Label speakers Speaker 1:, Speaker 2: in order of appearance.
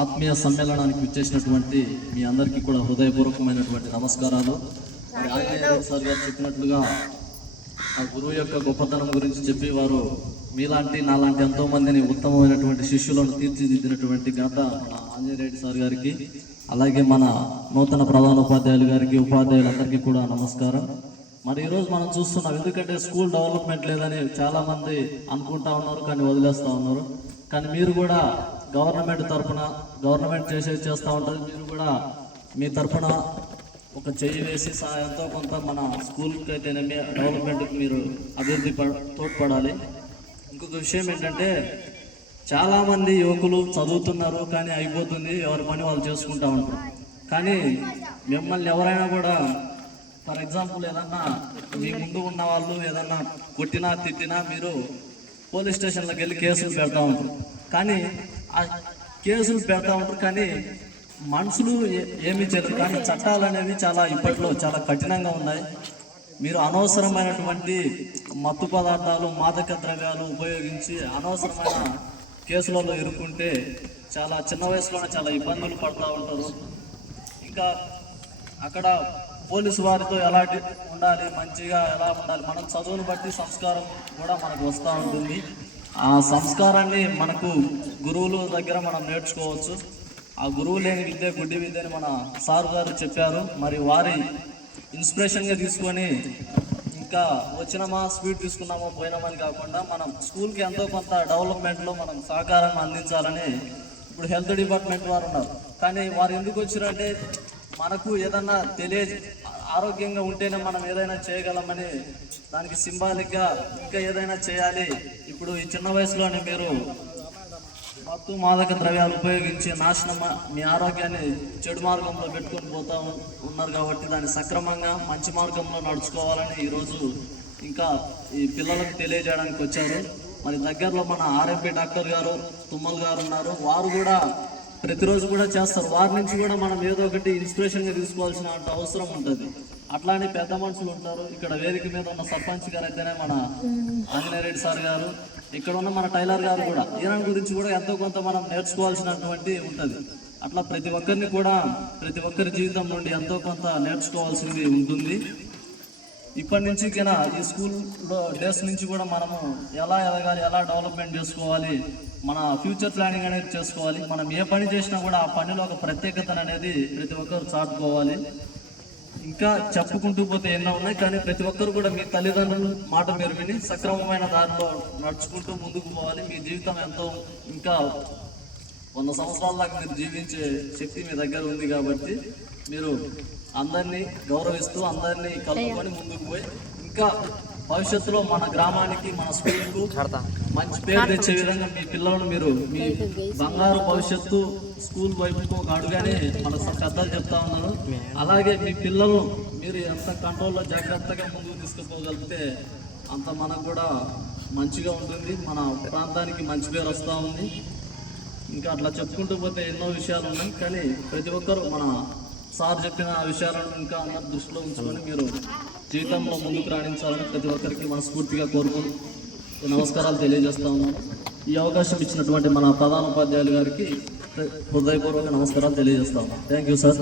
Speaker 1: ఆత్మీయ సమ్మేళనానికి వచ్చేసినటువంటి మీ అందరికీ కూడా హృదయపూర్వకమైనటువంటి నమస్కారాలు. మరి ఆంజనేయ సార్ గారు చెప్పినట్లుగా ఆ గురువు యొక్క గొప్పతనం గురించి చెప్పి వారు మీలాంటి నాలాంటి ఎంతో మందిని ఉత్తమమైనటువంటి శిష్యులను తీర్చిదిద్దినటువంటి ఘనత మన ఆంజనేయ రెడ్డి సార్ గారికి అలాగే మన నూతన ప్రధాన ఉపాధ్యాయులు గారికి ఉపాధ్యాయులందరికీ కూడా నమస్కారం. మరి ఈరోజు మనం చూస్తున్నాం ఎందుకంటే స్కూల్ డెవలప్మెంట్ లేదని చాలామంది అనుకుంటా ఉన్నారు కానీ వదిలేస్తూ ఉన్నారు. కానీ మీరు కూడా గవర్నమెంట్ తరఫున గవర్నమెంట్ చేసేది చేస్తూ ఉంటుంది మీరు కూడా మీ తరఫున ఒక చెయ్యి వేసి సహాయంతో కొంత మన స్కూల్కి అయితేనేమి డెవలప్మెంట్కి మీరు అభివృద్ధి పడ- తోడ్పడాలి. ఇంకొక విషయం ఏంటంటే చాలామంది యువకులు చదువుతున్నారు కానీ అయిపోతుంది ఎవరి పని వాళ్ళు చేసుకుంటా ఉంటారు. కానీ మిమ్మల్ని ఎవరైనా కూడా ఫర్ ఎగ్జాంపుల్ ఏదన్నా మీ ముందు ఉన్న వాళ్ళు ఏదన్నా కొట్టినా తిట్టినా మీరు పోలీస్ స్టేషన్లోకి వెళ్ళి కేసులు పెడతా ఉంటారు. కానీ కేసులు పెడతా ఉంటారు కానీ మనుషులు ఏమీ చేయరు కానీ చట్టాలు అనేవి చాలా ఇప్పట్లో చాలా కఠినంగా ఉన్నాయి. మీరు అనవసరమైనటువంటి మత్తు పదార్థాలు మాదక ద్రవ్యాలు ఉపయోగించి అనవసరమైన కేసులలో ఇరుక్కుంటే చాలా చిన్న వయసులోనే చాలా ఇబ్బందులు పడుతూ ఉంటారు. ఇంకా అక్కడ పోలీసు వారితో ఎలాంటి ఉండాలి మంచిగా ఎలా ఉండాలి మనం చదువును బట్టి సంస్కారం కూడా మనకు వస్తూ ఉంటుంది. ఆ సంస్కారాన్ని మనకు గురువుల దగ్గర మనం నేర్చుకోవచ్చు. ఆ గురువు లేని విద్య గుడ్డి విద్య అని మన సార్ గారు చెప్పారు. మరి వారి ఇన్స్పిరేషన్గా తీసుకొని ఇంకా వచ్చినామా స్వీట్ తీసుకున్నామా పోయినామని కాకుండా మనం స్కూల్కి ఎంతో కొంత డెవలప్మెంట్లో మనం సహకారం అందించాలని ఇప్పుడు హెల్త్ డిపార్ట్మెంట్ వారు ఉన్నారు. కానీ వారు ఎందుకు వచ్చారంటే మనకు ఏదన్నా తెలియ ఆరోగ్యంగా ఉంటేనే మనం ఏదైనా చేయగలమని దానికి సింబాలిక్గా ఇంకా ఏదైనా చేయాలి ఇప్పుడు ఈ చిన్న వయసులోనే మీరు మత్తు మాదక ద్రవ్యాలు ఉపయోగించి నాశనం మీ ఆరోగ్యాన్ని చెడు మార్గంలో పెట్టుకొని పోతా ఉన్నారు కాబట్టి దాన్ని సక్రమంగా మంచి మార్గంలో నడుచుకోవాలని ఈరోజు ఇంకా ఈ పిల్లలకు తెలియజేయడానికి వచ్చారు. మరి దగ్గరలో మన ఆర్ఎంపీ డాక్టర్ గారు తుమ్మల్ గారు ఉన్నారు. వారు కూడా ప్రతిరోజు కూడా చేస్తారు. వారి నుంచి కూడా మనం ఏదో ఒకటి ఇన్స్పిరేషన్గా తీసుకోవాల్సిన అవసరం ఉంటుంది. అట్లానే పెద్ద మనుషులు ఉంటారు. ఇక్కడ వేదిక మీద ఉన్న సర్పంచ్ గారు అయితేనే మన ఆంజనేయరెడ్డి సార్ గారు. ఇక్కడ ఉన్న మన టైలర్ గారు కూడా. ఈయన గురించి కూడా ఎంతో కొంత మనం నేర్చుకోవాల్సినటువంటి ఉంటుంది. అట్లా ప్రతి ఒక్కరిని కూడా ప్రతి ఒక్కరి జీవితం నుండి ఎంతో కొంత నేర్చుకోవాల్సింది ఉంటుంది. ఇప్పటి నుంచి కినా ఈ స్కూల్లో డేస్ నుంచి కూడా మనము ఎలా ఎదగాలి ఎలా డెవలప్మెంట్ చేసుకోవాలి మన ఫ్యూచర్ ప్లానింగ్ అనేది చేసుకోవాలి. మనం ఏ పని చేసినా కూడా ఆ పనిలో ఒక ప్రత్యేకతను అనేది ప్రతి ఒక్కరు చాటుకోవాలి. ఇంకా చెప్పుకుంటూ పోతే ఎన్నో ఉన్నాయి కానీ ప్రతి ఒక్కరు కూడా మీ తల్లిదండ్రుల మాట మీరు విని సక్రమమైన దారిలో నడుచుకుంటూ ముందుకు పోవాలి. మీ జీవితం ఎంతో ఇంకా వంద సంవత్సరాల దాకా మీరు జీవించే శక్తి మీ దగ్గర ఉంది కాబట్టి మీరు అందరినీ గౌరవిస్తూ అందరినీ కలుపుకొని ముందుకు పోయి ఇంకా భవిష్యత్తులో మన గ్రామానికి మన స్కూల్కు మంచి పేరు తెచ్చే విధంగా మీ పిల్లలను మీరు మీ బంగారు భవిష్యత్తు స్కూల్ వైపుకు ఒక అడుగానే మన పెద్దలు చెప్తా ఉన్నారు అలాగే మీ పిల్లలను మీరు ఎంత కంట్రోల్లో జాగ్రత్తగా ముందుకు తీసుకుపోగలిగితే అంత మనకు కూడా మంచిగా ఉంటుంది. మన ప్రాంతానికి మంచి పేరు వస్తూ ఉంది. ఇంకా అట్లా చెప్పుకుంటూ పోతే ఎన్నో విషయాలు ఉన్నాయి. కానీ ప్రతి ఒక్కరు మన సార్ చెప్పిన విషయాలను ఇంకా అందరు దృష్టిలో ఉంచుకొని మీరు జీవితంలో ముందుకు రాణించాలని ప్రతి ఒక్కరికి మనస్ఫూర్తిగా కోరుకుంటూ నమస్కారాలు తెలియజేస్తా ఉన్నాను. ఈ అవకాశం ఇచ్చినటువంటి మన ప్రధాన ఉపాధ్యాయులు గారికి హృదయపూర్వక నమస్కారాలు తెలియజేస్తా ఉన్నాను. Thank you sir